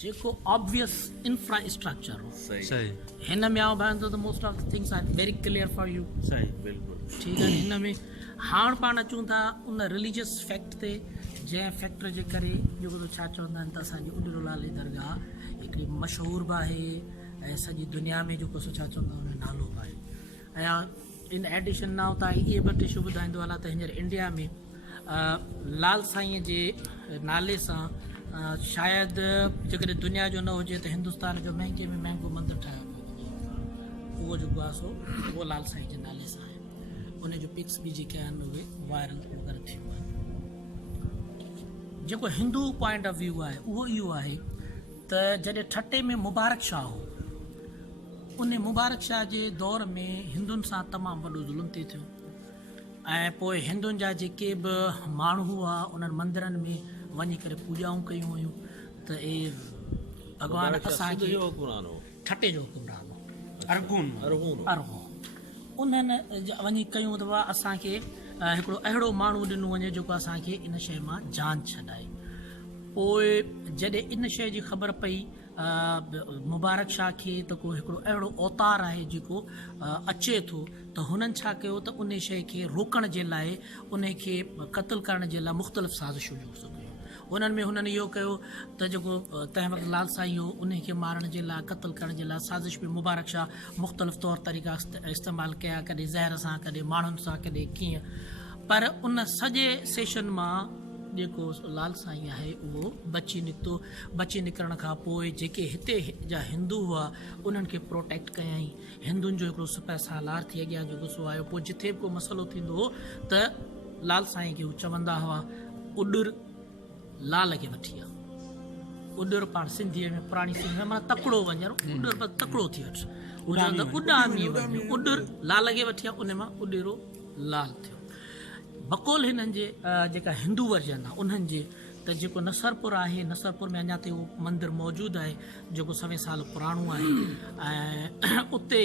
जेको obvious infrastructure हो सही हिन में आओ भाई त most of the things are very clear for you सही बिल्कुलु ठीकु आहे हिन में हाणे पाण अचूं था उन रिलीजियस फैक्ट ते जंहिं फैक्टर जे करे जेको त छा चवंदा आहिनि त असांजी उॾिरोलाल जी दरगाह हिकिड़ी मशहूरु बि आहे ऐं सॼी दुनिया में जेको सो छा चवंदा आहिनि नालो बि आहे ऐं इन एडिशन ना तव्हां इहे ॿ टे शो ॿुधाईंदो हलां त हींअर इंडिया में लाल साईंअ जे नाले सां शायदि जेकॾहिं दुनिया जो न हुजे त हिंदुस्तान जो महांगे में महांगो मंदरु ठाहियो पियो उहो जेको आहे सो उहो लाल साईं जे नाले सां आहे उन जो पिक्स बि जेके आहिनि उहे वायरल वग़ैरह थियूं आहिनि जेको हिंदू पॉइंट ऑफ व्यू आहे उहो इहो आहे त जॾहिं ठटे में मुबारक शाह हो उन मुबारक शाह जे दौर में हिंदुनि सां तमामु वॾो ज़ुल्म थिए थियो ऐं पोइ हिंदुनि जा जेके बि माण्हू हुआ उन्हनि मंदरनि में वञी करे पूॼाऊं कयूं हुयूं त भॻवान असांखे ठटे जो हुकुमरान हो अरगून उन्हनि वञी कयूं त असांखे हिकिड़ो अहिड़ो माण्हू ॾिनो वञे जेको असांखे इन शइ मां जान छॾाए पोइ जॾहिं इन शइ जी ख़बर पई मुबारक शाह खे त को हिकिड़ो अहिड़ो अवतार आहे जेको अचे थो त हुननि छा कयो त उन शइ खे रोकण जे लाइ उन खे क़तलु करण जे लाइ मुख़्तलिफ़ साज़िशूं कयूं उन्हनि में हुननि इहो कयो त जेको तंहिं वक़्तु लाल साईं हो उन खे मारण जे लाइ क़तलु करण जे लाइ साज़िश में मुबारक शाह मुख़्तलिफ़ तौर तरीक़ा इस्तेमालु कया कॾहिं ज़हर सां कॾहिं माण्हुनि सां कॾहिं कीअं पर उन सॼे सेशन मां जेको लाल साईं आहे उहो बची निकितो बची निकिरण खां पोइ जेके हिते जा हिंदू हुआ उन्हनि खे प्रोटेक्ट कयईं हिंदुनि जो हिकिड़ो सिपह सालार थी अॻियां जेको सो आयो पोइ जिथे बि को मसइलो थींदो हो त लाल साईं खे हू चवंदा हुआ उॾुर लाल खे वठी आहे उॾुर पाण सिंधीअ में पुराणी सिंधी में माना तकिड़ो वञणु उॾुर पर तकिड़ो थी वठि हू चवंदा उॾामी वञो उॾुर लाल खे वठी आहे उन मां उॾिरो लाल थियो बकोल हिननि जे जेका हिंदू वर्जन आहे उन्हनि जे त जेको नसरपुर आहे नसरपुर में अञा ताईं उहो मंदरु मौजूदु आहे जेको 100 साल पुराणो आहे ऐं उते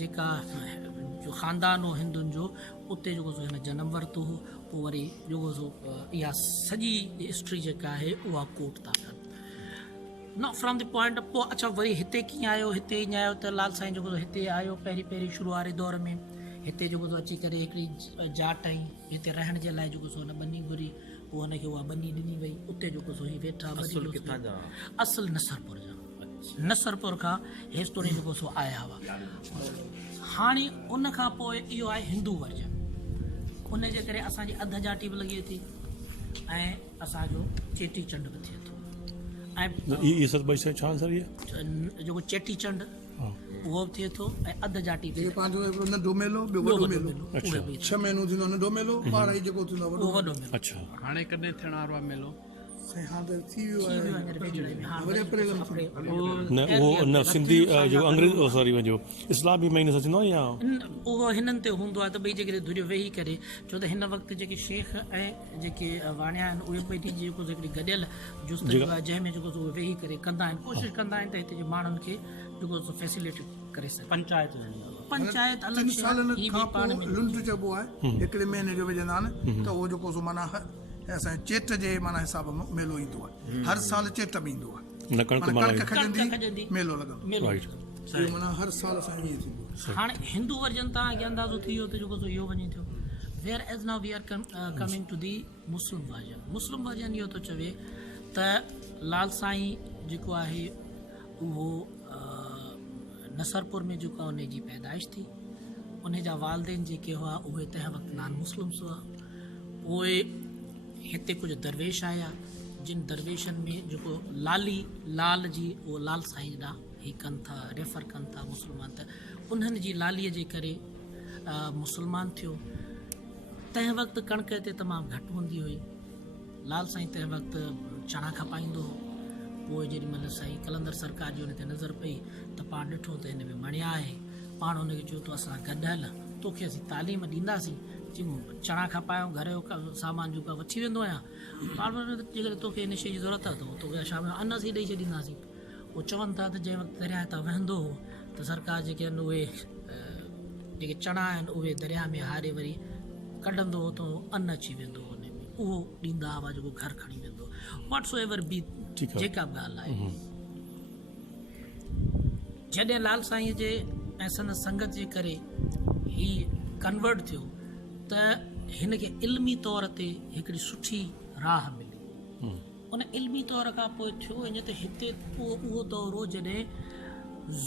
जेका जो ख़ानदान हो हिंदुनि जो उते जेको सो हिन जनम वरितो हो पोइ वरी जेको सो इहा सॼी हिस्ट्री जेका आहे उहा कोट था कनि नॉट फ्रॉम द पॉइंट पोइ अच्छा वरी हिते कीअं आयो हिते ईअं आयो त लाल साईं जेको हिते आयो पहिरीं शुरू वारे दौर में हिते जेको अची करे हिकिड़ी जाट आई हिते रहण जे लाइ जेको सो हुन बनी घुरी पोइ हुनखे उहा बनी ॾिनी वई उते जेको सो हीअ वेठा असुल नसरपुर जा नसरपुर खां हेसि ताईं जेको सो आया हुआ हाणे उन खां पोइ इहो आहे हिंदू वर्जन उन जे करे असांजी अधु जाटी बि लॻे थी ऐं असांजो चेटी चंड बि थिए थो ऐं जेको चेटी चंड उहो बि थिए थो ऐं अधु जाटी पंहिंजो नंढो मेलो ॿियो वॾो मेलो 6 महीनो थींदो नंढो मेलो ॿारहां जेको थींदो वॾो मेलो हाणे कॾहिं थियण वारो आहे मेलो थी वियो आहे इस्लामी महीने सां थींदो या उहो हिननि ते हूंदो आहे त ॿई जेके धुरियो वेही करे छो त हिन वक़्तु जेके शेख ऐं जेके वाणिया आहिनि उहे ॿई जेको हिकिड़ी गॾियल जुस्तजू आहे जंहिंमें जेको उहे वेही करे कंदा आहिनि कोशिशि कंदा आहिनि त हिते जे माण्हुनि खे जेको फैसिलिटी करे सघे पंचायत अलॻि लुंड चइबो आहे हिकिड़े महीने जो विझंदा आहिनि त उहो जेको सो माना असांजे चेट जे माना हिसाब मेलो ईंदो आहे हर साल चेट में ईंदो आहे मेलो लॻंदो माना हर साल असांजो ईअं थींदो हाणे हिंदू वर्जन तव्हांखे अंदाज़ो थी वियो त जेको इहो वञे थो whereas now we are coming to the Muslim version इहो थो चवे त लाल साईं जेको आहे उहो नसरपुर में जेको आहे उनजी पैदाइश थी उन जा वालदेन जेके हुआ उहे तंहिं वक़्तु नान मुस्लिम्स हुआ पोइ हिते कुझु दरवेश आया जिन दरवेशनि में जेको लाल जी उहो लाल साईं ॾांहुं ही कनि था रेफर कनि था मुस्लमान त उन्हनि जी लालीअ जे करे मुस्लमान थियो तंहिं वक़्तु कणिक हिते तमामु घटि हूंदी हुई लाल साईं तंहिं वक़्तु चणा खपाईंदो हो पोइ जेॾीमहिल साईं कलंदर सरकार जी हुन ते नज़र पई त पाण ॾिठो त हिन में मणिया आहे पाण हुनखे चयो त असां गॾु हल तोखे असीं तालीम ॾींदासीं चणा खपायूं घर जो सामान जेको वठी वेंदो आहियां पाण जेकॾहिं तोखे हिन शइ जी ज़रूरत आहे त तोखे शाम जो अन असीं ॾेई छॾींदासीं उहो चवनि था त जंहिं वक़्तु दरिया तां वहंदो हो त सरकार जेके आहिनि उहे जेके चणा आहिनि उहे दरिया में हारे वरी कढंदो हो त अन अची वेंदो हुन में उहो ॾींदा हुआ जेको घर खणी वेंदो वॉट्स एवर बी जेका बि ॻाल्हि आहे जॾहिं लाल साईं जे ऐं संदसि संगत जे करे ही कन्वर्ट थियो त हिन खे इल्मी तौर ते हिकिड़ी सुठी राह मिली। उन इल्मी तौर खां पोइ थियो ईअं त हिते उहो दौर हो जॾहिं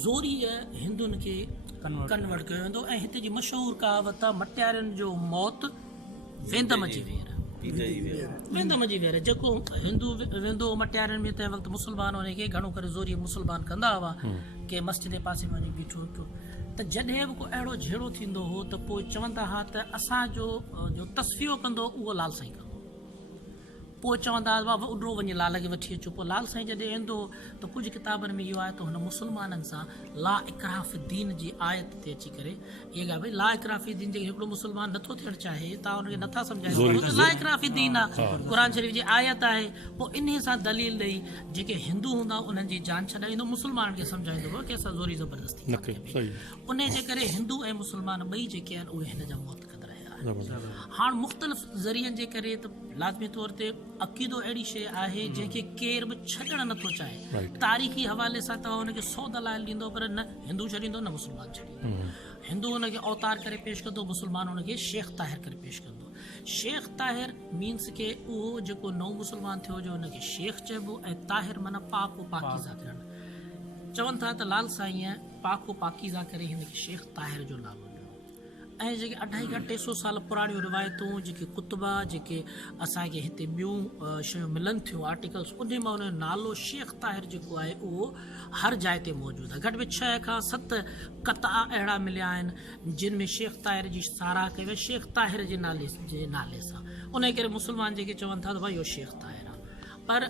ज़ोरीअ हिंदुनि खे कन्वर्ट कयो वेंदो ऐं हिते जी मशहूरु कहावत आहे मटियारनि जो मौत वेंदम जी वेर। वेंदम जी वेर जेको हिंदू वेंदो मटियारनि में तंहिं वक़्तु मुस्लमान उन खे घणो करे ज़ोरी मुस्लमान कंदा हुआ के मस्जिद जे पासे में वञी बीठो त जॾहिं बि को अहिड़ो झेड़ो थींदो हो त पोइ चवंदा हुआ त असांजो जो तस्फ़ियो कंदो उहो लाल साईं कंदो। पोइ चवंदा हुआ बाबा उॾो वञी लाल खे वठी अचो। पोइ लाल साईं जॾहिं ईंदो त कुझु किताबनि में इहो आहे त हुन मुस्लमाननि सां ला इकराफ़ दीन जी आयत ते अची करे इहा ॻाल्हि भई ला इकराफ़ी दीन जे हिकिड़ो मुस्लमान नथो थियणु चाहे तव्हां हुनखे नथा सम्झाए सघो ला इकराफ़ी दीन आहे क़ुर शरीफ़ जी आयत आहे। पोइ इन सां दलील ॾेई जेके हिंदू हूंदा उन्हनि जी जान छॾाईंदो मुस्लमाननि खे सम्झाईंदो हो की असां ज़ोरी ज़बरदस्ती उन जे करे हिंदू ऐं मुस्लमान ॿई जेके आहिनि उहे हिन जा मौत कंदा रहिया आहिनि। हाणे मुख़्तलिफ़ ज़रियनि जे करे त लाज़मी तौर ते अक़ीदो अहिड़ी शइ आहे जंहिंखे केर बि छॾणु नथो चाहे। तारीख़ी हवाले सां तव्हां हुनखे 100 दलाइल ॾींदो पर न हिंदू छॾींदो न मुस्लमान छॾींदो। हिंदू हुनखे अवतार करे पेश कंदो मुस्लमान हुनखे शेख ताहिर करे पेश कंदो। शेख ताहिर मीन्स के उहो जेको नओं मुस्लमान थियो जो हुनखे शेख चइबो ऐं ताहिर माना पाक व पाकीज़ा थियणु। चवनि था त लाल साईं पाक व पाकीज़ा करे हिनखे शेख ताहिर जो नालो ॾिनो। ऐं जेके 250 खां 300 साल पुराणियूं रिवायतूं जेके कुतबा जेके असांखे हिते ॿियूं शयूं मिलनि थियूं आर्टिकल्स उन मां हुनजो नालो शेख ताहिर जेको आहे उहो हर जाइ ते मौजूदु आहे। घटि में 6 खां 7 क़ता अहिड़ा मिलिया आहिनि जिन में शेख ताहिर जी साराह कई वई शेख ताहिर जे नाले सां। उन करे मुस्लमान जेके चवनि था त भई इहो शेख ताहिर आहे। पर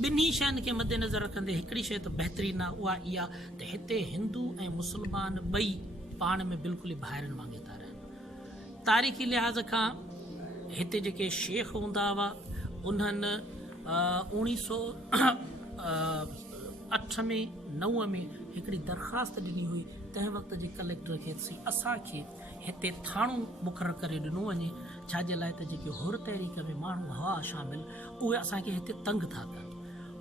ॿिन्ही शयुनि खे मद्देनज़र रखंदे हिकिड़ी शइ त बहितरीनु आहे उहा इहा त हिते हिंदू ऐं मुस्लमान ॿई पाण में बिल्कुलु ई भाइरनि वांगुरु था रहनि। तारीख़ी लिहाज़ खां हिते जेके शेख हूंदा हुआ उन्हनि 1908 में 9 में हिकिड़ी दरख़्वास्त ॾिनी हुई तंहिं वक़्त जे कलेक्टर खे असांखे हिते थाणो मुक़ररु करे ॾिनो वञे छाजे लाइ त जेके हुर तहरीक में माण्हू हुआ शामिल उहे असांखे हिते तंग था कनि।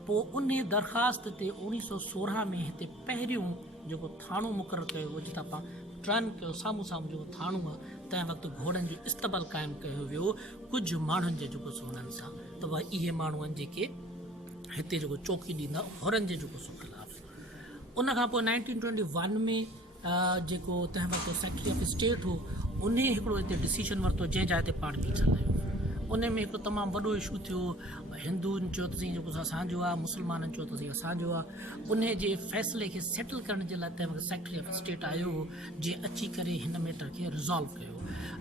पोइ उन दरख़्वास्त ते 1916 में हिते पहिरियों जेको थाणो मुक़ररु कयो उहो जितां पाण ट्रन कयो साम्हूं साम्हूं जेको थाणो आहे तंहिं वक़्तु घोड़नि जो इस्तबल क़ाइमु कयो वियो कुझु माण्हुनि जे जेको सो हुननि सां त भई इहे माण्हू आहिनि जेके हिते जेको चौकी ॾींदा हुरनि जे जेको सो ख़िलाफ़ु। उन खां पोइ 1921 में जेको तंहिं वक़्तु सेक्रेटरी ऑफ स्टेट हो उन हिकिड़ो हिते डिसीजन वरितो जंहिं जाइ ते पाण बीठल आहियूं। उन में हिकिड़ो तमामु वॾो इशू थियो हिंदुनि चयो त जेको असांजो आहे मुस्लमाननि चयो त असांजो आहे। उन जे फ़ैसिले खे सेटल करण जे लाइ तंहिं वक़्तु सेक्रेटरी ऑफ स्टेट आयो हो जंहिं अची करे हिन मैटर खे रिज़ॉल्व कयो।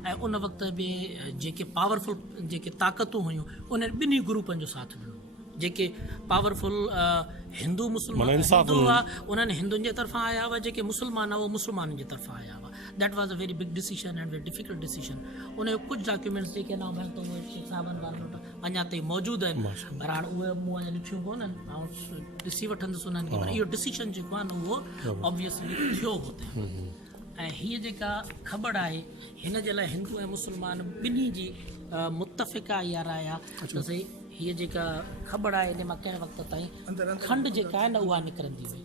ऐं उन वक़्त में जेके पावरफुल जेके ताक़तूं हुयूं उन्हनि ॿिन्ही ग्रुपनि जो साथ ॾिनो। जेके पावरफुल हिंदू मुस्लमान हिंदू हुआ उन्हनि हिंदुनि जे तरफ़ां आया हुआ जेके मुस्लमान हुआ उहे मुस्लमाननि जे तरफ़ां आया हुआ। That was a very big decision and very difficult decision. उन जो कुझु डॉक्यूमेंट्स जेके न हुआ त उहे शेख साहबनि वारनि वटि अञा ताईं मौजूदु आहिनि पर हाणे उहे मूं अञा ॾिठियूं कोन्हनि ऐं ॾिसी वठंदुसि उन्हनि खे पर इहो डिसीजन जेको आहे न उहो ऑब्वियसली थियो हुते। ऐं हीअ जेका ख़बर आहे हिन जे लाइ हिंदू ऐं मुस्लमान ॿिन्ही जी मुतफ़िक़ा इहा राय आहे त सही हीअ जेका ख़बर आहे हिन मां कंहिं वक़्त ताईं खंड जेका आहे न उहा निकिरंदी हुई।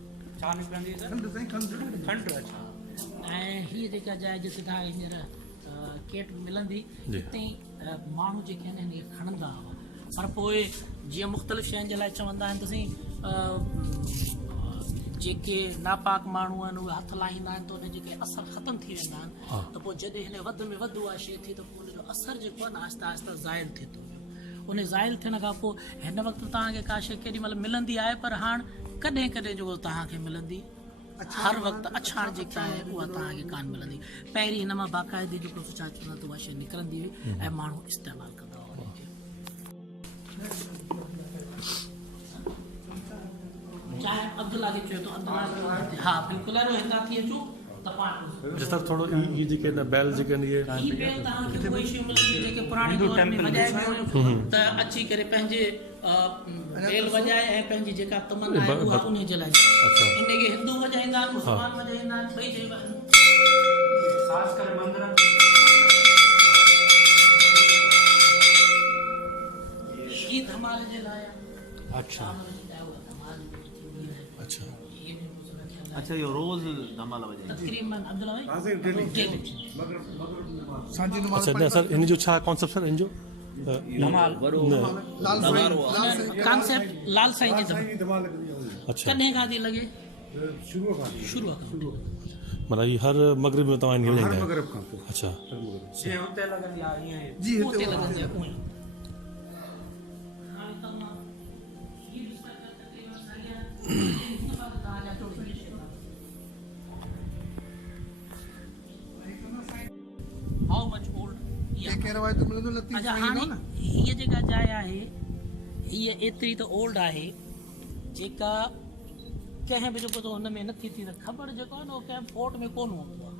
ऐं हीअ जेका जाइ जे सिधा हींअर केट मिलंदी हिते माण्हू जेके आहिनि हिन खे खणंदा हुआ पर पोइ जीअं मुख़्तलिफ़ शयुनि जे लाइ चवंदा आहिनि त साईं जेके नापाक माण्हू आहिनि उहे हथु लाहींदा आहिनि त उन जेके असर ख़तमु थी वेंदा आहिनि त पोइ जॾहिं हिन वधि में वधि उहा शइ थिए त पोइ उनजो असरु जेको आहे न आहिस्ता आहिस्ता ज़ाइल थिए थो। उन ज़ाइल थियण खां पोइ हिन वक़्तु तव्हांखे का शइ केॾीमहिल मिलंदी आहे पर हाणे कॾहिं कॾहिं जेको तव्हांखे मिलंदी हर वक़्तु अछाड़ जेका आहे उहा तव्हांखे कान मिलंदी। पहिरीं हिन मां बाक़ाइदे जेको छा चवंदा त उहा शइ निकिरंदी हुई ऐं माण्हू इस्तेमालु कंदा हुआ उनखे। चाहे अब्दुल्ला खे चयो त अब्दुल्ला हा बिल्कुलु हितां थी अचो जिस तरह थोड़ो ये जेके न बैल जेके ये बैल तव्हांखे उहे शयूं मिलंदियूं जेके पुराणे दौर में वॼाए पियो त अची करे पंहिंजे बैल वॼाए ऐं पंहिंजी जेका तमन्ना आहे उहा उन जे लाइ इनखे हिंदू वॼाईंदा आहिनि मुस्लमान वॼाईंदा आहिनि ॿई चई ख़ासि करे मंदर ही धमाल जे लाइ अच्छा अच्छा अच्छा इहो रोज़ नमाज़ वॼे तकरीबन अब्दुल्ला भाई डेली सांझी नमाज़ अच्छा न सर इन जो छा कॉन्सेप्ट सर इन जो लाल साईं कॉन्सेप्ट लाल साईं जी अच्छा कॾहिं खां थी लॻे शुरू खां माना ही हर मगरिब में तव्हां इन खे वञाईंदा आहियो अच्छा जीअं हुते लॻंदी आहे ईअं ई जी उते हिते लॻंदी आहे उएं How much old? के रवायत मिलंदो लतीफ़ अच्छा साईं हाणे ईंदो न हीअ जेका जाइ आहे हीअ एतिरी त ओल्ड आहे जेका कंहिं बि जेको हुन में नथी थी त ख़बर जेको आहे न उहो कंहिं फोर्ट में कोन हूंदो आहे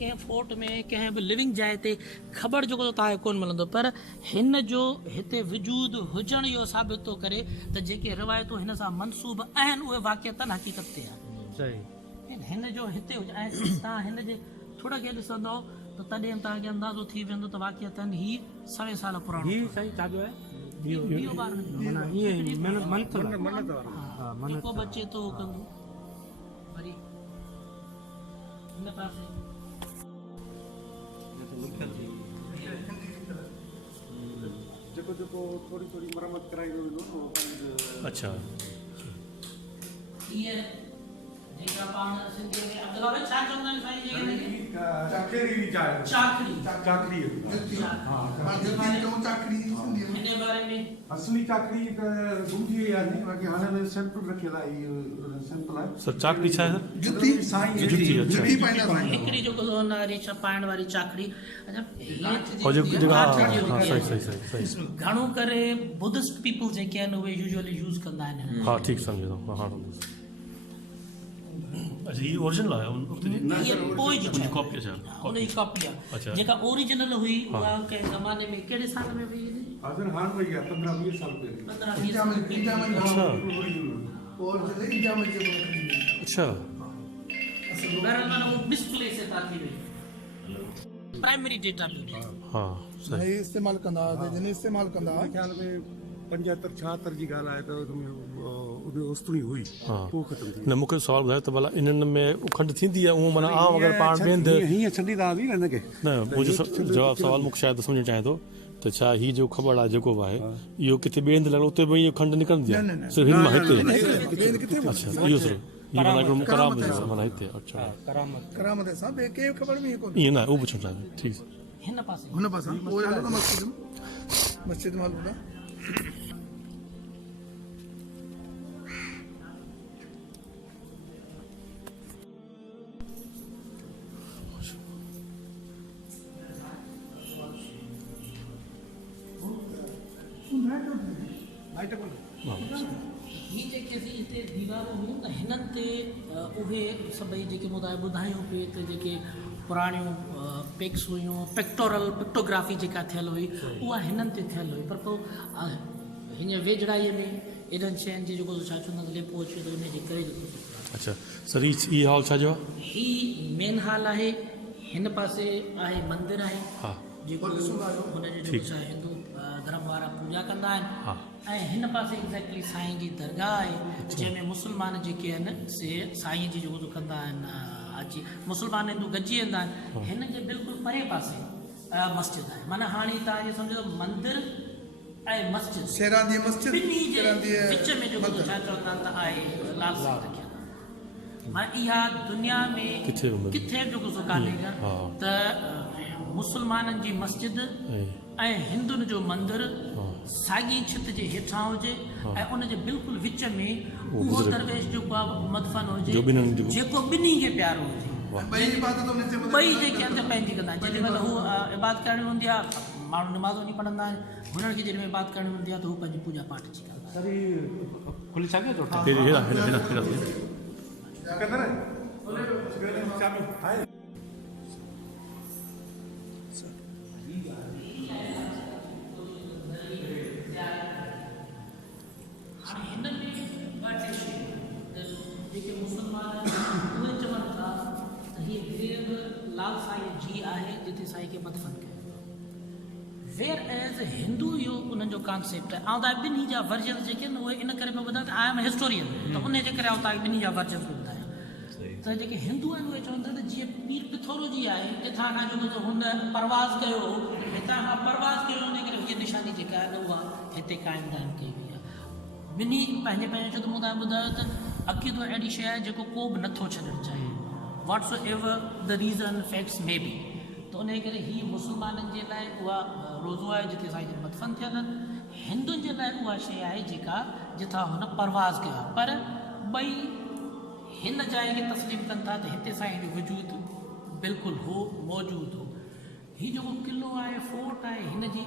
कंहिं फोर्ट में कंहिं बि लिविंग जाइ ते ख़बर जेको तव्हांखे कोन मिलंदो पर हिन जो हिते वजूद हुजण इहो साबित थो करे त जेके रिवायतूं हिन सां मनसूब आहिनि उहे वाक़ियतनि हक़ीक़त ते आहे हिन जो हिते हुजे ऐं तव्हां हिन जे थोरा खे ॾिसंदो त तॾहिं तव्हांखे अंदाज़ो थी वेंदो त वाक़ियतनि ही 100 साल पुराणो सही छाजो आहे ॿियो ॿार जेको बचे थो उहो कंदो वरी हिन पासे जेको जेको थोरी थोरी मरम्मत कराई वेंदो अच्छा हीअ जेका पाण सिंधीअ में अब्दुल्ला भाई छा चवंदा आहिनि साईं जी चाकरी जाए चाकरी चाकरी मां जल्दी चऊं चाकरी सिंधी में हिन बारे में असली चाकरी त गुम थी वई आहे बाक़ी हाणे सैंपल रखियल आहे इहो सैंपल आहे सर चाकरी छा आहे सर जुती साईं जुती अच्छा जुती पाईंदा साईं हिकिड़ी जेको हुन रीछा पाइण वारी चाकरी अच्छा और जो हीअ जो हाँ काठ जी हाँ हूंदी आहे। सही सही सही सही घणो करे बुद्धिस्ट पीपल जेके आहिनि उहे यूजुअली यूज़ कंदा आहिनि हाँ ठीक समझो हाँ अच्छा ये ओरिजिनल है हीअ पोइ जी उनकी शइ। कॉपी अच्छा उनजी कॉपी अच्छा। आहे जेका ओरिजिनल हुई उहा कंहिं ज़माने में कहिड़े साल में हुई हाज़िर हाण वई आहे 15-20 साल पहिरीं 15-20 इंडिया में अच्छा और चले इंडिया में जेको रखी अच्छा बहरहाल माना वो मिसप्लेस है ताकि वे प्राइमरी डेटा भी हाँ सही है इस्तेमाल कंदा जने इस्तेमाल कंदा ख्याल में 75-76 जी ॻाल्हि आहे त उन ओस्तणी हुई हाँ पोइ ख़तमु थी न मूंखे सवाल ॿुधायो त भला इन्हनि में उखंड थींदी आहे उहो माना आम अगरि पाण वेंदे हीअं छॾींदा हुआसीं न हिनखे न मुंहिंजो जवाबु सवाल मूंखे शायदि सम्झणु चाहियां थो त छा हीअ जो ख़बर आहे जेको बि आहे इहो किथे ॿिए हंधि लॻो उते बि इहो खंड निकिरंदी आहे सिर्फ़ु हिन मां हिते अच्छा इहो सिर्फ़ु इहो माना हिकिड़ो करामत आहे माना हिते अच्छा करामत सां ॿिए के ख़बर में कोन ईअं न उहो पुछणु चाहियां थो ठीकु आहे हिन पासे हुन पासां पोइ हलो न मस्जिद में हलूं था ही जेके असीं हिते दीवारूं हुयूं त हिननि ते उहे सभई जेके ॿुधायूं पिए त जेके पुराणियूं पिक्स हुयूं पिक्टोग्राफी जेका थियल हुई उहा हिननि ते थियल हुई पर पोइ हिन वेझड़ाईअ में एॾनि शयुनि जी जेको छा चवंदा आहिनि लेपो अचे थो हिनजे करे जेको अच्छा सर ही हॉल छा जो आहे ही मेन हॉल आहे हिन पासे आहे मंदिर आहे हा जेको हुनजो जेको छा हिंदू धर्म वारा पूॼा कंदा आहिनि हा ऐं हिन पासे एग्ज़ैक्टली साईं जी दरगाह आहे जंहिंमें मुस्लमान जेके आहिनि से साईं जी जेको कंदा आहिनि अची मुस्लमान हिंदू गॾिजी वेंदा आहिनि हिन जे बिल्कुलु परे पासे मस्जिद आहे माना हाणे तव्हांखे सम्झो मंदिर ऐं मस्जिद शेरांदी मस्जिद ॿिन्ही जे शेरांदी विच में जेको छा चवंदा आहिनि त आहे लाल साईं रखियल माना इहा दुनिया में किथे बि मिले। किथे जेको सो कान्हे का हा। त मुस्लमाननि जी मस्जिद ऐं हिंदुनि जो मंदिर साॻी छित जे हेठां हुजे ऐं उन जे बिल्कुलु विच में उहो दरवेश जेको आहे मदफन हुजे जो ॿिन्हिनि जो जेको ॿिन्ही खे प्यारो हुजे ॿई इबादतूं नित ॿई जेके आहिनि पंहिंजी कंदा आहिनि जेॾी महिल हू इबादत करणी हूंदी आहे माण्हू निमाज़ वञी पढ़ंदा आहिनि हुननि खे जेॾी महिल इबादत करणी हूंदी आहे त हू पंहिंजी पूॼा पाठ जी कंदा आहिनि सर खुली सघे थो हाणे हिन में ॿ टे जेके मुस्लमान आहिनि उहे चवनि था त हीअ ग्रेव लाल साईं जी आहे जिते साईं खे मदफन कयो वेयर एज़ हिंदू इहो उन्हनि जो कॉन्सेप्ट आहे ऐं तव्हां ॿिन्ही जा वर्जन जेके आहिनि उहे इन करे पियो ॿुधायां त आई एम हिस्टोरियन त उन जे करे तव्हांखे ॿिन्ही जा वर्जन पियो ॿुधायां त जेके हिंदू आहिनि उहे चवनि था त जीअं पीर पिथोरोजी आहे हितां खां जेको त हुन परवाज़ कयो हितां खां परवाज़ कयो इन करे हीअ निशानी जेका आहे न उहा हिते क़ाइमु दान कई वई आहे ॿिन्ही पंहिंजे पंहिंजे जो त मूं तव्हां ॿुधायो त अक़ीदो अहिड़ी शइ आहे जेको को बि नथो छॾणु चाहे whatsoever the reason facts may be त उन करे हीअ मुस्लमाननि जे लाइ उहा रोज़ो आहे जिते साईं जन मदफ़न थियल आहिनि हिंदुनि जे लाइ उहा शइ आहे जेका जितां हुन परवाज़ कयो पर ॿई हिन जाइ खे तस्लीम कनि था त हिते साईं जो वजूद बिल्कुलु हो मौजूदु हो हीउ जेको क़िलो आहे फोर्ट आहे हिन जी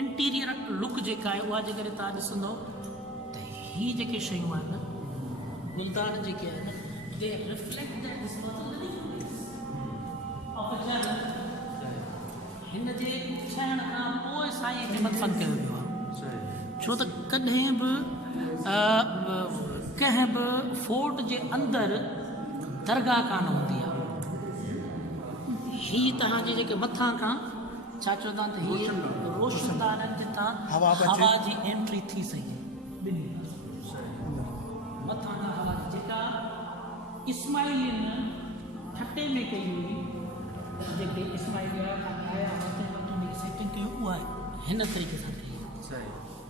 इंटीरियर लुक जेका आहे उहा जेकॾहिं तव्हां ॾिसंदो त हीअ जेके शयूं आहिनि गुलदान जेके आहिनि दे reflect that this was a living place of a journal हिन जे ठहण खां पोइ साईं खे मदफ़न कयो वियो आहे छो त कॾहिं बि कंहिं बि फोर्ट जे अंदरि दरगाह कान हूंदी आहे हीअ तव्हांजे जेके मथां खां छा चवंदा आहिनि त हीअ रोशनदान जितां हवा बि अचे। हवा जी एंट्री थी सघे ॿिन्ही मथां खां हवा जेका इस्माइलिन ठटे में कई हुई जेके इस्माइल आया सेटिंग कयो उहा हिन तरीक़े सां कई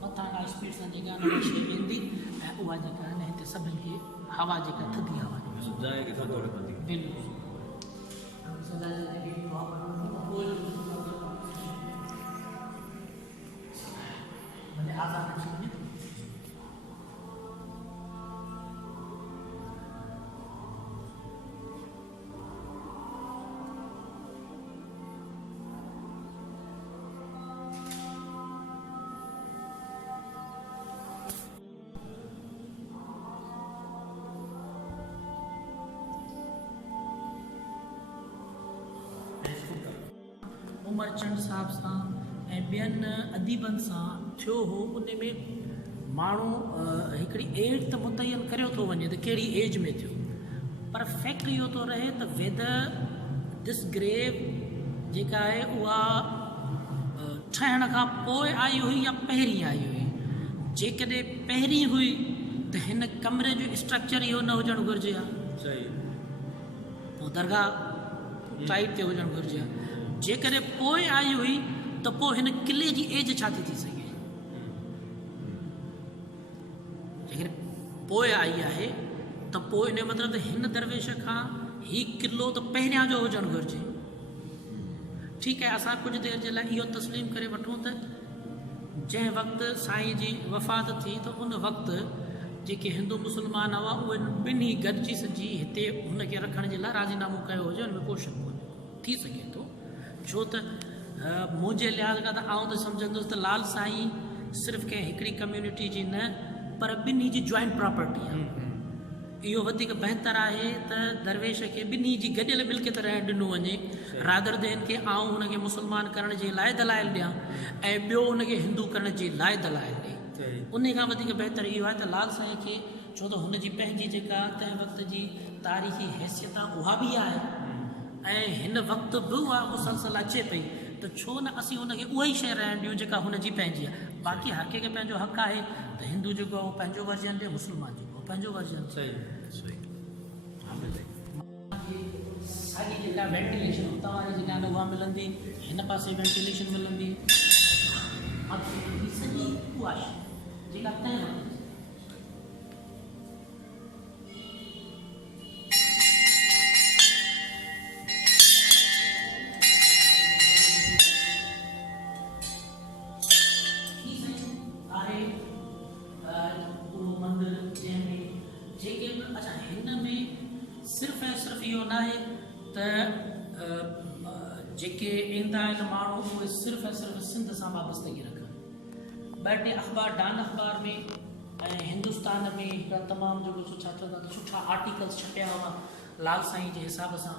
मथां खां स्पीड सां जेका शइ ईंदी ऐं उहा जेका आहे न हिते सभिनि खे हवा जेका थधी हवा बिल्कुलु उमरचंद साहिब सां ऐं ॿियनि अदीबनि सां थियो हो उन में माण्हू हिकिड़ी एज त मुतयन करियो थो वञे त कहिड़ी एज में थियो पर फैक्ट इहो थो रहे त वेदर दिस ग्रेव जेका आहे उहा ठहण खां पोइ आई हुई या पहिरीं आई हुई जेकॾहिं पहिरीं हुई त हिन कमरे जो स्ट्रक्चर इहो न हुजणु घुरिजे हा पोइ दरगाह टाइप ते हुजणु घुरिजे हा जेकॾहिं पोइ आई हुई त पोइ हिन किले जी एज छा थी सघे जेकॾहिं पोइ आई आहे त पोइ इन जो मतिलबु त हिन दरवेश खां हीउ किलो त पहिरियां जो हुजणु घुरिजे ठीकु आहे असां कुझु देरि जे लाइ इहो तस्लीम करे वठूं त जंहिं वक़्तु साईं जी वफ़ात थी त उन वक़्तु जेके हिंदू मुस्लमान हुआ उहे ॿिन्ही गॾिजी सॼी हिते हुनखे रखण जे लाइ राज़ीनामो कयो हुजे हुन में को शक कोन्हे थी सघे थो छो त मुंहिंजे लिहाज़ खां त आउं त सम्झंदुसि त लाल साईं सिर्फ़ु कंहिं हिकिड़ी कम्यूनिटी जी न पर ॿिन्ही जी जॉइंट प्रॉपर्टी आहे इहो वधीक बहितर आहे त दरवेश खे ॿिन्ही जी गॾियल मिल्कियत रहणु ॾिनो वञे रादर देन खे आउं हुनखे मुस्लमान करण जे लाइ दलाइल ॾियां ऐं ॿियो हुनखे हिंदू करण जे लाइ दलाइल ॾे उन खां वधीक बहितर इहो आहे त लाल साईं खे छो त हुनजी पंहिंजी जेका तंहिं वक़्त जी तारीख़ी हैसियत आहे उहा बि आहे ऐं हिन वक़्तु बि उहा मुसलसल अचे पई त छो न असीं हुनखे उहा ई शइ रहणु ॾियूं जेका हुनजी पंहिंजी आहे बाक़ी हर कंहिंखे पंहिंजो हक़ु आहे त हिंदू जेको आहे उहो पंहिंजो वर्जन ॾिए मुस्लमान जेको पंहिंजो वर्जन साॻी जेका वेंटिलेशन तव्हांजी जेका आहे उहा मिलंदी हिन पासे वेंटिलेशन मिलंदी सॼी उहा शइ जेका तंहिं वक़्तु जेके ईंदा आहिनि माण्हू उहे सिर्फ़ु ऐं सिर्फ़ु सिंध सां वाबस्तगी रखनि ॿ टे अख़बार डान अख़बार में ऐं हिंदुस्तान में हिकिड़ा तमामु जेको छा चवंदा त सुठा आर्टिकल्स छपिया हुआ लाल साईं जे हिसाब सां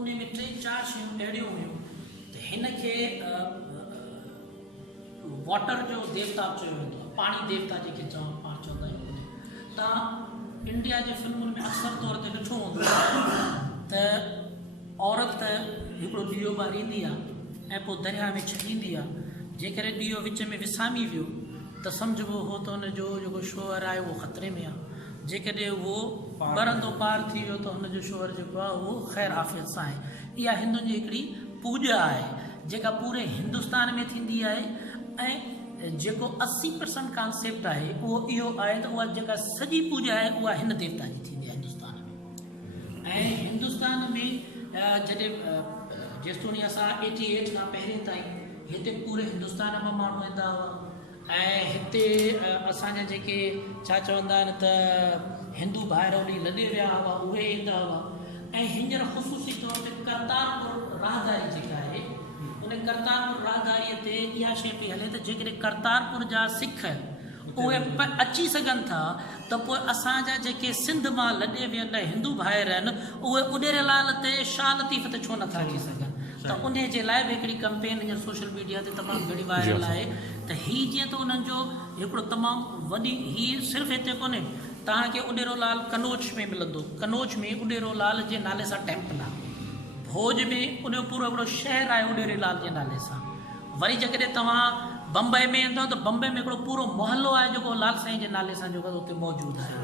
उन में 3-4 शयूं अहिड़ियूं हुयूं त हिन खे वाटर जो देवता चयो वेंदो आहे पाणी देवता जेके पाण चवंदा आहियूं तव्हां इंडिया जे फिल्मुनि में अक्सर तौर ते ॾिठो हूंदो त औरत हिकिड़ो ॾीओ ॿारींदी आहे ऐं पोइ दरिया में छॾींदी आहे जेकॾहिं ॾीओ विच में विसामी वियो त सम्झिबो हो त हुनजो जेको शोहर आहे उहो ख़तरे में आहे जेकॾहिं उहो ॿरंदो पार थी वियो त हुनजो शोहर जेको आहे उहो ख़ैर आफ़ियत सां आहे। इहा हिंदुनि जी हिकिड़ी पूॼा आहे जेका पूरे हिंदुस्तान में थींदी आहे ऐं जेको 80% कॉन्सेप्ट आहे उहो इहो आहे त उहा जेका सॼी पूॼा आहे उहा हिन देवता जी थींदी आहे हिंदुस्तान में। ऐं हिंदुस्तान में जॾहिं जेसिताईं असां 88 खां पहिरें ताईं हिते पूरे हिंदुस्तान मां माण्हू ईंदा हुआ ऐं हिते असांजा जेके छा चवंदा आहिनि त हिंदू भाइर होॾे लॾे विया हुआ उहे ईंदा हुआ। ऐं हींअर ख़ुशूसी तौर ते करतारपुर राहदारी जेका आहे उन करतारपुर राहदारीअ ते इहा शइ पई हले त जेकॾहिं करतारपुर जा सिख उहे अची सघनि था त पोइ असांजा जेके सिंध मां लॾे वियल हिंदू भाइर आहिनि उहे उॾेरेलाल ते शाह लतीफ़ ते छो नथा अची सघनि। त उन जे लाइ बि हिकिड़ी कंपेन हींअर सोशल मीडिया ते तमामु घणी वायरल आहे त हीअ जीअं त उन्हनि जो हिकिड़ो तमामु वॾी हीअ सिर्फ़ु हिते कोन्हे, तव्हांखे उॾेरोलाल कनौज में मिलंदो। कनौज में उॾेरोलाल जे नाले सां टेम्पल आहे। भोज में उनजो पूरो हिकिड़ो शहर आहे उॾेरोलाल जे नाले सां। वरी जेकॾहिं तव्हां बम्बई में ईंदव त बम्बई में हिकिड़ो पूरो मोहल्लो आहे जेको लाल साईं जे नाले सां जेको उते मौजूदु आहे।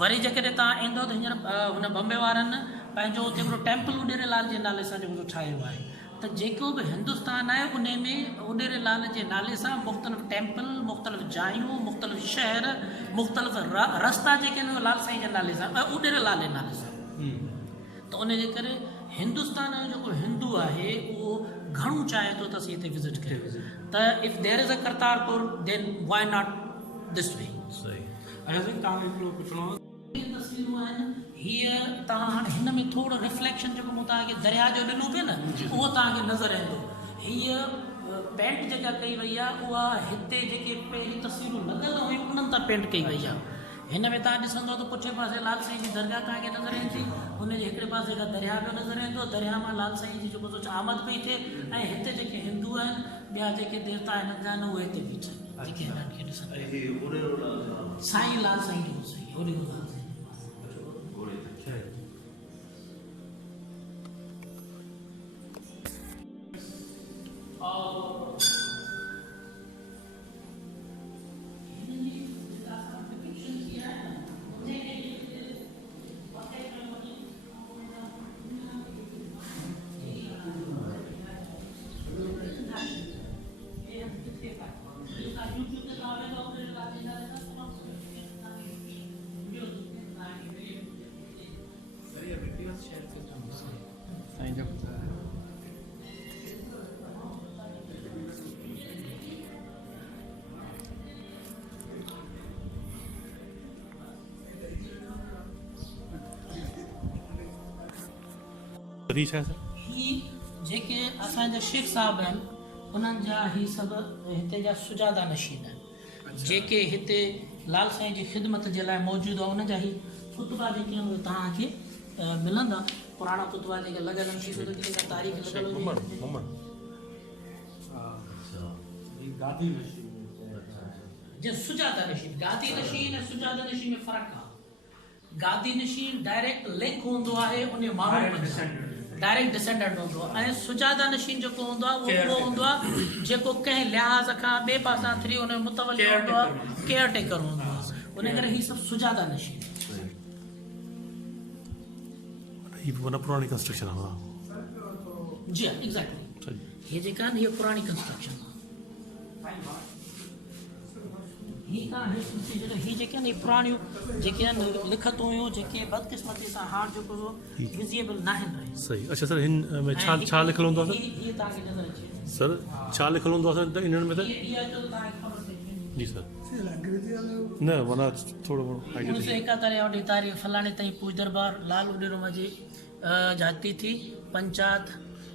वरी जेकॾहिं तव्हां ईंदव त हींअर हुन बम्बे वारनि पंहिंजो उते हिकिड़ो टेम्पल उॾेरेलाल जे नाले सां जेको ठाहियो आहे। त जेको बि हिंदुस्तान आहे उन में उॾेरेलाल जे नाले सां मुख़्तलिफ़ टेम्पल, मुख़्तलिफ़ जायूं, मुख़्तलिफ़ शहर, मुख़्तलिफ़ रस्ता जेके आहिनि लाल साईं जे नाले सां ऐं उॾेरेलाल जे नाले सां। त उन जे करे हिंदुस्तान जो जेको हिंदू आहे उहो घणो चाहे थो त असीं हिते विज़िट कयूं त if there is a Kartarpur then why not this way. तस्वीरूं आहिनि हीअ तव्हां हाणे हिन में थोरो रिफ्लेक्शन जेको मूं तव्हांखे दरिया जो ॾिनो पियो न उहो तव्हांखे नज़र ईंदो। हीअ पेंट जेका कई वई आहे उहा हिते जेके पहिरीं तस्वीरूं लॻल हुयूं उन्हनि तां पेंट कई वई आहे। हिन में तव्हां ॾिसंदो त पुठे पासे लाल साईं जी दरगाह तव्हांखे नज़र ईंदी, हुनजे हिकिड़े पासे खां दरिया पियो नज़र ईंदो, दरिया मां लाल साईं जी जेको सोच आमद पई थिए ऐं हिते जेके हिंदू आहिनि ॿिया जेके देवता आहिनि अॻियां उहे हिते बीठा जेके हिननि खे ॾिसंदा साईं लाल साईं जो साईं उॾेरोलाल साईं। ही जेके असांजा शेख साहब आहिनि उन्हनि जा ही सभु हिते जा सुजादा नशीन आहिनि जेके हिते लाल साईं जी ख़िदमत जे लाइ मौजूदु आहे। उन जा ही खुतबा जेके आहिनि उहे तव्हांखे मिलंदा, पुराणा खुतबा जेके लॻल आहिनि तारीख़ लॻल हुजे सुजादा नशीन। गादी नशीन ऐं सुजादा नशीन में फ़र्क़ु आहे। गादी नशीन डायरेक्ट लिंक हूंदो आहे उन माण्हू डायरेक्ट डिसेंडेंट हूंदो आहे ऐं सुजादा नशीन जेको हूंदो आहे उहो हूंदो आहे जेको कंहिं लिहाज़ खां ॿिए पासां थ्री हुन जो मुतवली हूंदो आहे, केयर टेकर हूंदो आहे। उन करे हीअ सभु सुजादा नशीन पुरानी कंस्ट्रक्शन आहे। जी हा एग्जैक्टली हीअ जेका आहिनि हीअ पुराणी कंस्ट्रक्शन आहे। ही जेके आहिनि पुराणियूं जेके आहिनि लिखतूं हुयूं जेके बदकिस्मती सां हाणे जेको विज़िएबल न आहिनि। सही। अच्छा सर हिन में छा लिखियलु हूंदो आहे सर? छा लिखियलु हूंदो आहे सर इन्हनि में? त जी सर न माना थोरो 1971 तारीख़ फलाणे ताईं पूज दरबार लाल उॾेरोमा जी जाती थी पंचायत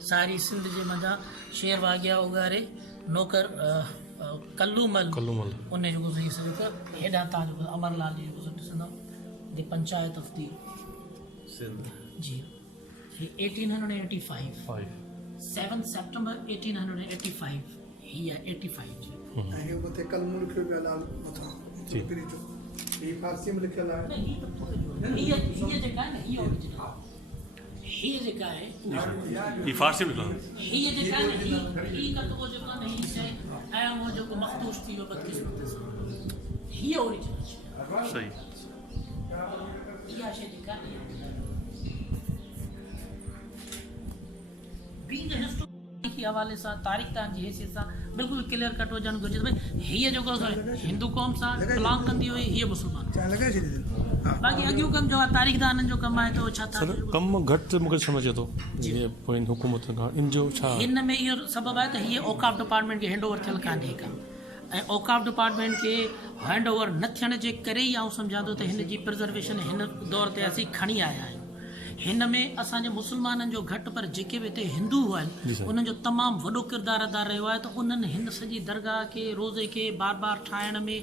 सारी सिंध जे मथां शेर वागिया उगारे नौकर कल्लूमल उन जेको हेॾां तव्हां जेको अमरलाल जी जेको ॾिसंदव the panchayat of the Sindh जी 1885 7 सेप्टेंबर 1885 हीअ 85 जी ऐं मथे कलमु लिखियो पियो लाल मथां छोकिरी जो हीअ फारसी में लिखियल आहे। हीअ जेका आहे न हीअ ओरिजिनल हीअ जेका आहे ही फारसी में हीअ जेका आहे न हीअ कतबो जेको आहे न हीअ शइ ऐं उहो जेको मखदूश थी वियो बदकिस्मती सां हीअ ओरिजिनल शइ। सही। इहा शइ जेका बीइंग अ हिस्टोरियन के हवाले सां तारीख़दान जी हैसियत सां बिल्कुलु क्लियर कट हुजणु घुरिजे भई हीअ जेको हिंदू क़ौम सां बिलोंग कंदी हुई हीअ मुस्लमान चाहे लॻाए छॾी बाक़ी अॻियूं कमु जो आहे तारीख़दाननि जो कमु आहे त उहो छा था सर कमु घटि मूंखे सम्झ अचे थो जीअं पोइ हुकूमत खां इन जो छा हिन में इहो सबबु आहे त हीअ औकाफ डिपार्टमेंट खे हैंड ओवर थियल कान्हे का ऐं औकाफ डिपार्टमेंट खे हैंड ओवर न थियण जे करे ई आउं सम्झां थो त हिन जी प्रिजर्वेशन हिन दौर ते असीं खणी आया आहियूं हिन में असांजे मुस्लमाननि जो घटि पर जेके बि हिते हिंदू आहिनि उन्हनि जो तमामु वॾो किरदारु अदा रहियो आहे त उन्हनि हिन सॼी दरगाह खे रोज़े खे बार बार ठाहिण में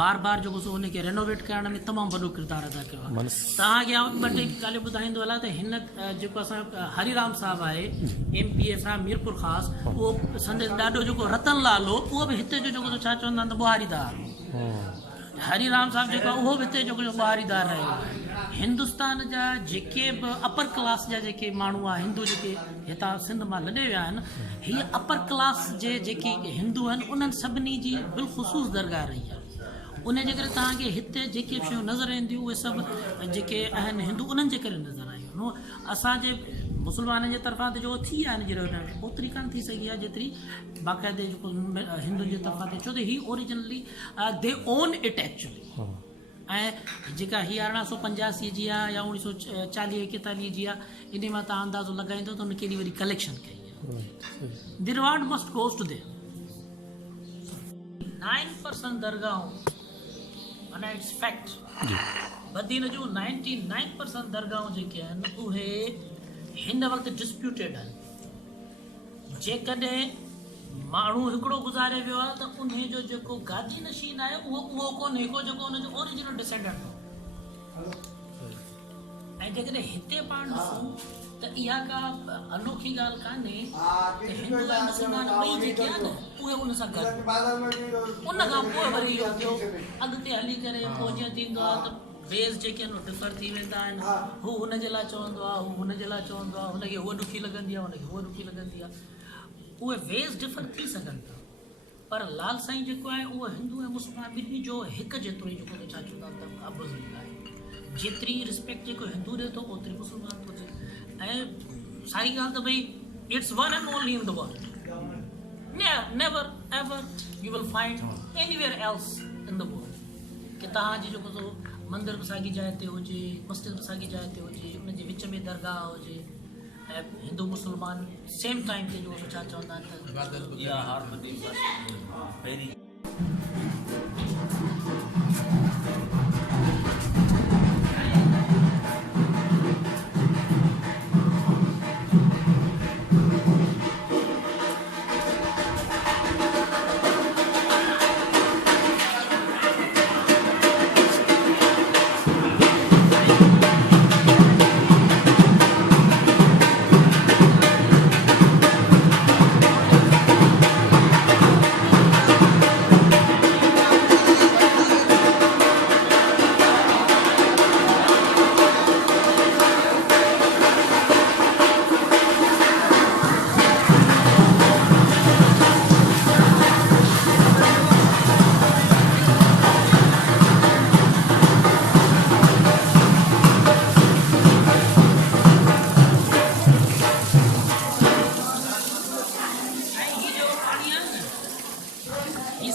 बार बार जेको सो उनखे रेनोवेट करण में तमामु वॾो किरदारु अदा कयो आहे तव्हांखे ॿ टे ॻाल्हियूं ॿुधाईंदो हलां त हिन जेको असांजो हरिराम साहिबु आहे MP फ्राम मीरपुर ख़ासि उहो संदसि ॾाढो जेको रतन लाल हो उहो बि हिते जो जेको छा चवंदा आहिनि त बुहारीदार हरिराम साहिबु जेको आहे उहो बि हिते जेको बुहारीदार रहियो आहे हिंदुस्तान जा जेके बि अपर क्लास जा जेके माण्हू आहे हिंदू जेके हितां सिंध मां लॾे विया आहिनि हीअ अपर क्लास जे जेके हिंदू आहिनि उन्हनि सभिनी जी बिलख़ुसूस दरगाह रही आहे उन जे करे तव्हांखे हिते जेके शयूं नज़र ईंदियूं उहे सभु जेके आहिनि हिंदू उन्हनि जे करे नज़र आयूं असांजे मुस्लमाननि जे तरफ़ां त जेको थी आहे जहिड़ो ओतिरी कान थी सघी आहे जेतिरी बाक़ाइदे जेको हिंदुनि जे तरफ़ां ते छो त हीअ ओरिजिनली दे ओन इट एक्चुअली ऐं जेका हीअ 1885 जी आहे या 1940-41 जी आहे इन मां तव्हां अंदाज़ो लॻाईंदो त उन केॾी वॾी कलेक्शन कई आहे the reward must goes to them 9% दरगाहूं माना इट्स फैक्ट मदीने जूं 99% दरगाहूं जेके आहिनि उहे हिन वक़्तु डिस्प्यूटेड आहिनि जेकॾहिं माण्हू हिकिड़ो गुज़ारे वियो आहे त उन जो जेको गादी नशीन आहे उहो कोन्हे को जेको उनजो ओरिजिनल डिसेंडेंट हो ऐं जेकॾहिं हिते पाण ॾिसूं त इहा का अनोखी ॻाल्हि कान्हे त हिंदू ऐं मुस्लमान ॿई जेके आहे न उहे उन सां गॾु उन खां पोइ वरी इहो थियो अॻिते हली करे पोइ जीअं थींदो आहे त बेस जेके आहिनि डिफर थी वेंदा आहिनि हू हुनजे लाइ चवंदो आहे हू हुनजे लाइ चवंदो आहे हुनखे हूअ ॾुखी लॻंदी आहे हुनखे हूअ ॾुखी लॻंदी आहे उहे वेस डिफर थी सघनि था पर लाल साईं जेको आहे उहो हिंदू ऐं मुस्लमान ॿिन्ही जो हिकु जेतिरो ई जेको छा चवंदा आहिनि त अबज़ आहे जेतिरी रिस्पेक्ट जेको हिंदू ॾिए थो ओतिरी मुस्लमान थो थिए ऐं सारी ॻाल्हि त भई it's one and only in the world never ever you will find anywhere else in the world कि तव्हांजी जेको सो मंदिर बि साॻी जाइ ते हुजे मस्जिद बि साॻी जाइ ते हुजे उनजे विच में दरगाह हुजे ऐं हिंदू मुस्लमान सेम टाइम ते जो छा चवंदा आहिनि त इहा हारमनी पहिरीं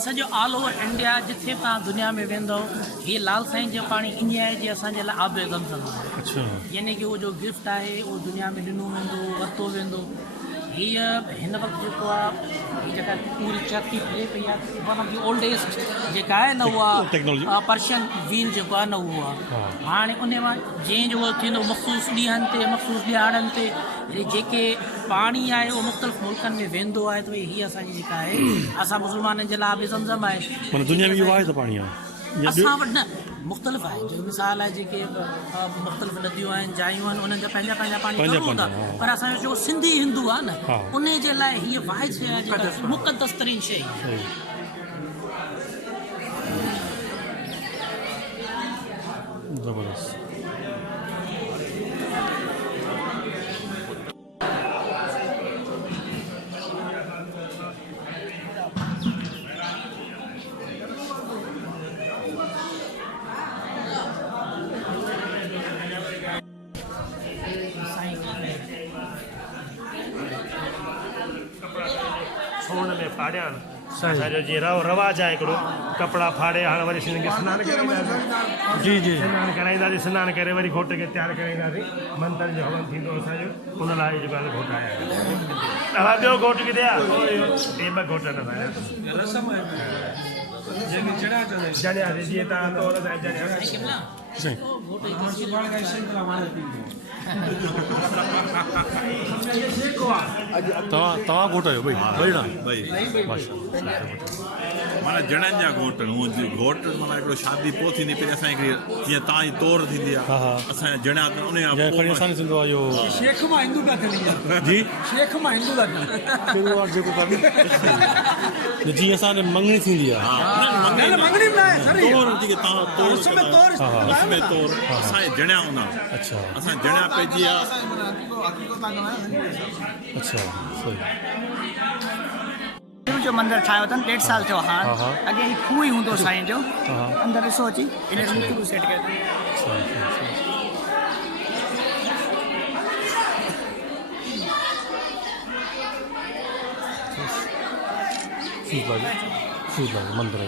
सॼो ऑल ओवर इंडिया जिथे तव्हां दुनिया में वेंदो हीअ लाल साईं जो पाणी ईअं आहे जीअं असांजे लाइ आबे ज़मज़म आहे यानी कि उहो जो गिफ्ट आहे उहो दुनिया में ॾिनो वेंदो वरितो वेंदो हीअ हिन वक़्तु जेको आहे हीअ जेका पूरी चर्खी हले पई आहे वन ऑफ दी ओल्डेस्ट जेका आहे न उहा पर्शियन व्हील जेको आहे न उहो आहे हाणे उन मां जीअं जो थींदो मख़सूस ॾींहंनि ते मख़सूस ॾियारनि ते जेके पाणी आहे उहो मुख़्तलिफ़ मुल्कनि में वेंदो आहे त भई हीअ असांजी जेका आहे असां मुस्लमाननि जे लाइ आबे ज़मज़म आहे दुनिया में इहो आहे त पाणी आहे असां वटि न मुख़्तलिफ़ आहे जो मिसाल आहे जेके मुख़्तलिफ़ नदियूं आहिनि जायूं आहिनि उन्हनि जा पंहिंजा पंहिंजा पाणी ज़रूरु हूंदा पर असांजो जेको सिंधी हिंदू आहे न उन जे लाइ हीअ वाहिद शइ आहे जेका मुक़दस तरीन शइ ज़बरदस्त फाड़िया असांजो जीअं रवाज आहे हिकिड़ो कपिड़ा फाड़े हाणे वरी सिंधियुनि खे सनानु कराईंदासीं जी जी सनानु कराईंदासीं सनानु करे वरी घोट खे तयारु कराईंदासीं मंदर जो हवन थींदो असांजो उन लाइ जेको आहे घोट आया तव्हां ॿियो घोट किथे आहे ॿ घोट न जणिया जीअं तव्हां तौर ते जणिया तव्हां घोट आहियो भई ॿई माना जणनि जा घोट हूअं घोट माना हिकिड़ो शादी पोइ थींदी पहिरीं असां हिकिड़ी जीअं तव्हां जी तौर थींदी आहे असांजा जणिया उन जंहिं खणी असां थींदो आहे इहो शेख मां हिंदू का थी जी शेख मां हिंदू का थी कहिड़ो आहे जेको कनि जीअं असांजे मंगणी थींदी आहे मंगनी में सर तौर असांजे जणिया हूंदा अच्छा असां जणिया पइजी आहे अच्छा सही शिव जो मंदिर ठाहियो अथनि 1.5 साल थियो हाणे अॻे ही खूह ई हूंदो साईं जो अंदरि ॾिसो अची इन मूर्तियूं सेट कयो अथनि मंदिर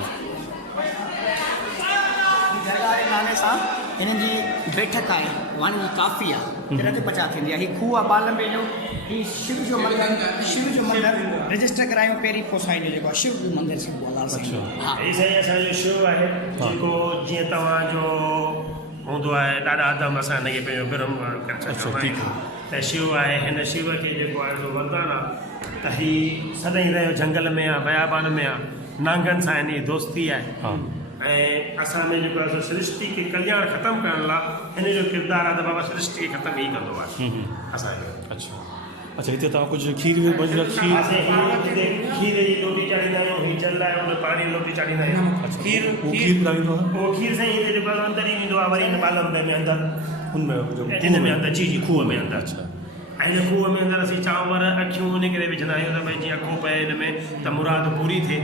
दरगाह जे नाले सां हिननि जी बैठक आहे वाणी जी काफ़ी आहे तिरत पचा थींदी आहे ही खूह आहे बालंबे जो ही शिव जो मंदिर रजिस्टर करायूं पहिरीं पोइ साईं जो जेको आहे शिव मंदिर शिव लाल साईं हा ही साईं असांजो शिव आहे जेको जीअं तव्हांजो हूंदो आहे ॾाढा आदम असां हिनखे पंहिंजो गरम करे छॾियो त शिव आहे हिन शिव खे जेको आहे वरदान आहे त ही सदाईं रहियो झंगल में आहे बयाबान में आहे नांगनि सां हिन जी दोस्ती आहे ऐं असां में जेको आहे सृष्टि खे कल्याण ख़तमु करण लाइ हिन जो किरदारु आहे त बाबा सृष्टि खे ख़तमु ई कंदो आहे असांजो अच्छा अच्छा हिते तव्हां कुझु खीर खीर खीर जी रोटी चाढ़ींदा आहियूं ही जल आहे उन पाणी जी रोटी चाढ़ींदा आहियूं खीर पिलाईंदो आहे उहो खीर साईं हिते जेको आहे अंदरि ई ईंदो आहे वरी हिन बालंबे में अंदरि हुनमें इन में अंदरि जी खूह में अंदरि अच्छा ऐं हिन खूह में अंदरि असीं चांवर अखियूं इन करे विझंदा आहियूं त भई जीअं अखो पए हिन में त मुराद पूरी थिए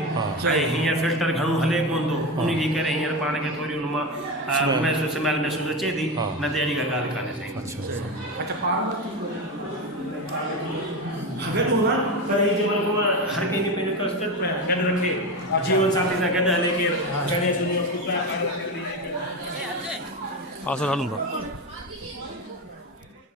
ऐं हींअर फिल्टर घणो हले कोन थो उन जे करे हींअर पाण खे थोरी हुन मां महसूसु स्मेल महसूसु अचे थी न त अहिड़ी का ॻाल्हि कान्हे साईं गॾु हुआ पर हे जंहिं महिल हर कंहिंखे पंहिंजो कस्टर्ड गॾु रखे जीवन साथी सां गॾु हले केरु गणेश हा सर हलूं था